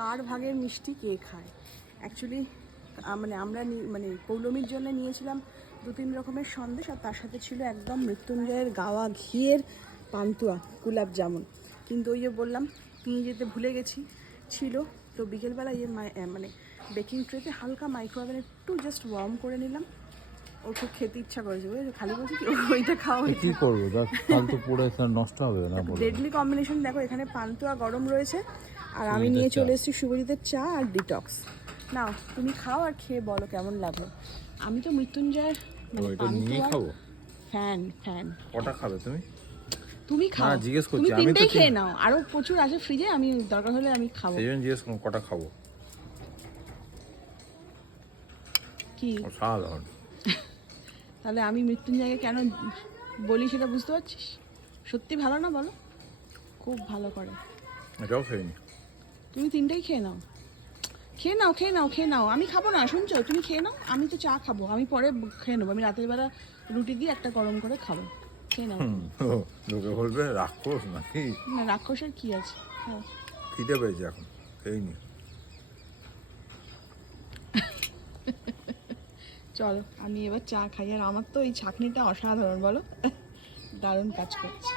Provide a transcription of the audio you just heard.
কার ভাগের মিষ্টি কে খায়। অ্যাকচুয়ালি মানে আমরা মানে পৌলমীর জন্য নিয়েছিলাম 2-3 রকমের সন্দেশ, আর তার সাথে ছিল একদম মৃত্যুঞ্জয়ের গাওয়া ঘিয়ের পান্তুয়া গোলাপ জামুন। কিন্তু ওই যে বললাম নিয়ে যেতে ভুলে গেছি, ছিল। তো বিকেলবেলা মানে বেকিং ট্রেতে হালকা মাইক্রোওভেন একটু জাস্ট ওয়ার্ম করে নিলাম। ওর খুব খেতে ইচ্ছা করেছে, বুঝেছো, খালি বলছি কি ওইটা খাও। কি করবো, ফালতু পড়ে নষ্ট হবে না। ডেডলি কম্বিনেশন দেখো, এখানে পান্তুয়া গরম রয়েছে আর আমি নিয়ে চলে এসেছি শুভজিতের চা আর ডিটক্স। নাও তুমি খাও আর খেয়ে বলো কেমন লাগলো। আমি তো মৃত্যুঞ্জয়ের মানে পান্তুয়া ফ্যান। কটা খাবে তুমি? তুমি খাও, জিজ্ঞেস করছি, তুমি তিনটেই খেয়ে নাও, আরো প্রচুর আছে ফ্রিজে, আমি দরকার হলে আমি খাবো। সেই জন্য জিজ্ঞেস করুন কটা খাবো। কি সাধারণ। তাহলে আমি মৃত্যুঞ্জয়কে কেন বলি সেটা বুঝতে পারছিস? সত্যি ভালো না বলো? খুব ভালো করে। এটাও খাইনি। তুমি তিনটেই খেয়ে নাও, খেয়ে নাও। আমি খাবো না, শুনছো? তুমি খেয়ে নাও, আমি তো চা খাবো, আমি পরে খেয়ে নেবো। আমি রাতের বেলা রুটি দিয়ে একটা গরম করে খাবো, খেয়ে নাও। লোকে বলবে রাক্ষস নাকি? না, রাক্ষসের কি আছে? হ্যাঁ, খিদে পেয়েছে এখন, খেয়েনি। চলো আমি এবার চা খাই। আর আমার তো এই ছাঁকনিটা অসাধারণ, বলো, দারুণ কাজ করছে।